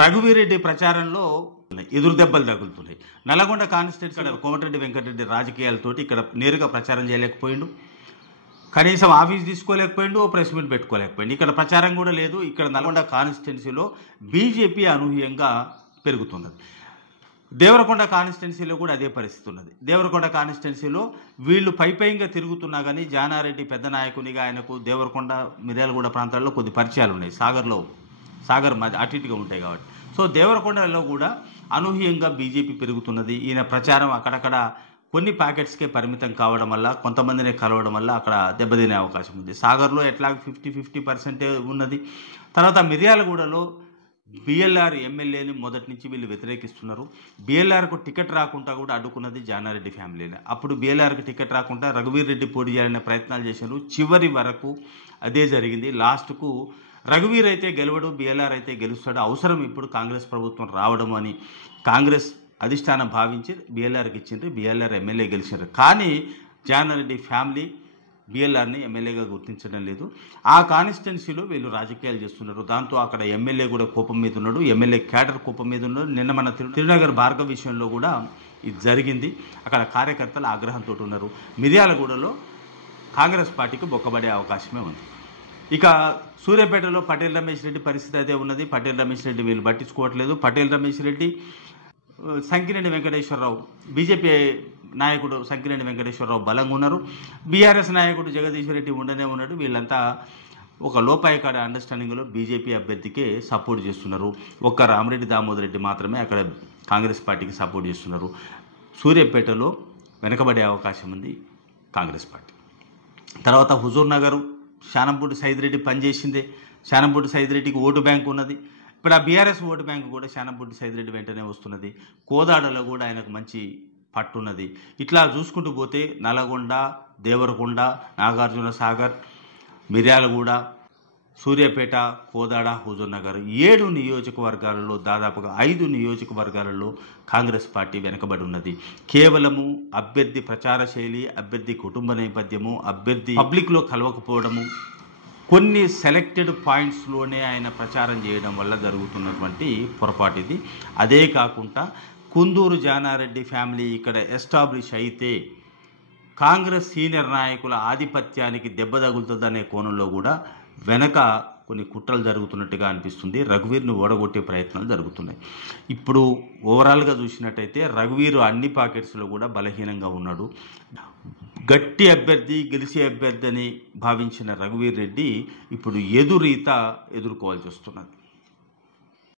రఘువీరెడ్డి ప్రచారంలో ఎదురు దెబ్బలు తగులుతున్నాయి. నల్లగొండ కాన్స్టిట్యూన్సీ కోమటిరెడ్డి వెంకటరెడ్డి రాజకీయాలతోటి ఇక్కడ నేరుగా ప్రచారం చేయలేకపోయిండు, కనీసం ఆఫీస్ తీసుకోలేకపోయిండు, ప్రెస్ మీట్ పెట్టుకోలేకపోయిండు. ఇక్కడ ప్రచారం కూడా లేదు. ఇక్కడ నల్గొండ కాన్స్టిట్యున్సీలో బీజేపీ అనూహ్యంగా పెరుగుతున్నది. దేవరకొండ కాన్స్టిట్యున్సీలో కూడా అదే పరిస్థితి ఉన్నది. దేవరకొండ కాన్స్టిట్యున్సీలో వీళ్ళు పైపైగా తిరుగుతున్నా కానీ జానారెడ్డి పెద్ద నాయకునిగా ఆయనకు దేవరకొండ మిర్యాలగూడ ప్రాంతాల్లో కొద్ది పరిచయాలు ఉన్నాయి. సాగర్ మధ్య అటు ఇటుగా ఉంటాయి కాబట్టి. సో దేవరకొండలో కూడా అనూహ్యంగా బీజేపీ పెరుగుతున్నది. ఈయన ప్రచారం అక్కడక్కడ కొన్ని ప్యాకెట్స్కే పరిమితం కావడం వల్ల, కొంతమందినే కలవడం వల్ల అక్కడ దెబ్బతినే అవకాశం ఉంది. సాగర్లో ఎట్లా 50% ఉన్నది. తర్వాత మిర్యాలగూడలో బిఎల్ఆర్ ఎమ్మెల్యేని మొదటి నుంచి వీళ్ళు వ్యతిరేకిస్తున్నారు. బిఎల్ఆర్కు టికెట్ రాకుండా కూడా అడ్డుకున్నది జానారెడ్డి ఫ్యామిలీని. అప్పుడు బిఎల్ఆర్కి టికెట్ రాకుండా రఘువీర్ రెడ్డి పోటీ చేయాలనే ప్రయత్నాలు చేశారు. చివరి వరకు అదే జరిగింది. లాస్ట్కు రఘువీర్ అయితే గెలవడు, బిఎల్ఆర్ అయితే గెలుస్తాడు, అవసరం ఇప్పుడు కాంగ్రెస్ ప్రభుత్వం రావడం అని కాంగ్రెస్ అధిష్టానం భావించి బిఎల్ఆర్కి ఇచ్చిండ్రు. బిఎల్ఆర్ ఎమ్మెల్యే గెలిచారు. కానీ జానారెడ్డి ఫ్యామిలీ బిఎల్ఆర్ని ఎమ్మెల్యేగా గుర్తించడం లేదు. ఆ కాన్స్టిట్యున్సీలో వీళ్ళు రాజకీయాలు చేస్తున్నారు. దాంతో అక్కడ ఎమ్మెల్యే కూడా కోపం మీద ఉన్నాడు, ఎమ్మెల్యే క్యాడర్ కోపం మీద ఉన్నాడు. నిన్న మన తిరునగర్ భార్గవ్ విషయంలో కూడా ఇది జరిగింది. అక్కడ కార్యకర్తలు ఆగ్రహంతో ఉన్నారు. మిర్యాలగూడలో కాంగ్రెస్ పార్టీకి బొక్కబడే అవకాశమే ఉంది. ఇక సూర్యాపేటలో పటేల్ రమేష్ రెడ్డి పరిస్థితి అదే ఉన్నది. పటేల్ రమేష్ రెడ్డి వీళ్ళు పట్టించుకోవట్లేదు. పటేల్ రమేష్ రెడ్డి, సంకినేని వెంకటేశ్వరరావు, బీజేపీ నాయకుడు సంకినేని వెంకటేశ్వరరావు బలంగా ఉన్నారు. బీఆర్ఎస్ నాయకుడు జగదీశ్వర్ రెడ్డి ఉండనే ఉన్నాడు. వీళ్ళంతా ఒక లోపాయకాడ అండర్స్టాండింగ్లో బీజేపీ అభ్యర్థికే సపోర్ట్ చేస్తున్నారు. ఒక్క రామిరెడ్డి దామోదర్ రెడ్డి మాత్రమే అక్కడ కాంగ్రెస్ పార్టీకి సపోర్ట్ చేస్తున్నారు. సూర్యాపేటలో వెనకబడే అవకాశం ఉంది కాంగ్రెస్ పార్టీ. తర్వాత హుజూర్ నగర్ శానంపూడి సైదిరెడ్డి పనిచేసిందే. శానంపూడి సైదిరెడ్డికి ఓటు బ్యాంకు ఉన్నది. ఇప్పుడు ఆ బీఆర్ఎస్ ఓటు బ్యాంకు కూడా శానంపూడి సైదిరెడ్డి వెంటనే వస్తున్నది. కోదాడలో కూడా ఆయనకు మంచి పట్టున్నది. ఇట్లా చూసుకుంటూ పోతే నల్గొండ, దేవరకొండ, నాగార్జున సాగర్, మిర్యాలగూడ, సూర్యాపేట, కోదాడ, హుజూర్ నగర్ 7 నియోజకవర్గాలలో దాదాపుగా 5 నియోజకవర్గాలలో కాంగ్రెస్ పార్టీ వెనకబడి ఉన్నది. కేవలము అభ్యర్థి ప్రచార శైలి, అభ్యర్థి కుటుంబ నేపథ్యము, అభ్యర్థి పబ్లిక్లో కలవకపోవడము, కొన్ని సెలెక్టెడ్ పాయింట్స్లోనే ఆయన ప్రచారం చేయడం వల్ల జరుగుతున్నటువంటి పొరపాటు ఇది. అదే కాకుండా కుందూరు జానారెడ్డి ఫ్యామిలీ ఇక్కడ ఎస్టాబ్లిష్ అయితే కాంగ్రెస్ సీనియర్ నాయకుల ఆధిపత్యానికి దెబ్బ తగులుతుందనే కోణంలో కూడా వెనక కొన్ని కుట్రలు జరుగుతున్నట్టుగా అనిపిస్తుంది. రఘువీర్ను ఓడగొట్టే ప్రయత్నాలు జరుగుతున్నాయి. ఇప్పుడు ఓవరాల్గా చూసినట్టయితే రఘువీర్ అన్ని పాకెట్స్లో కూడా బలహీనంగా ఉన్నాడు. గట్టి అభ్యర్థి, గెలిచే అభ్యర్థి అని భావించిన రఘువీర్ రెడ్డి ఇప్పుడు ఎదురీత ఎదుర్కోవాల్సి వస్తున్నది.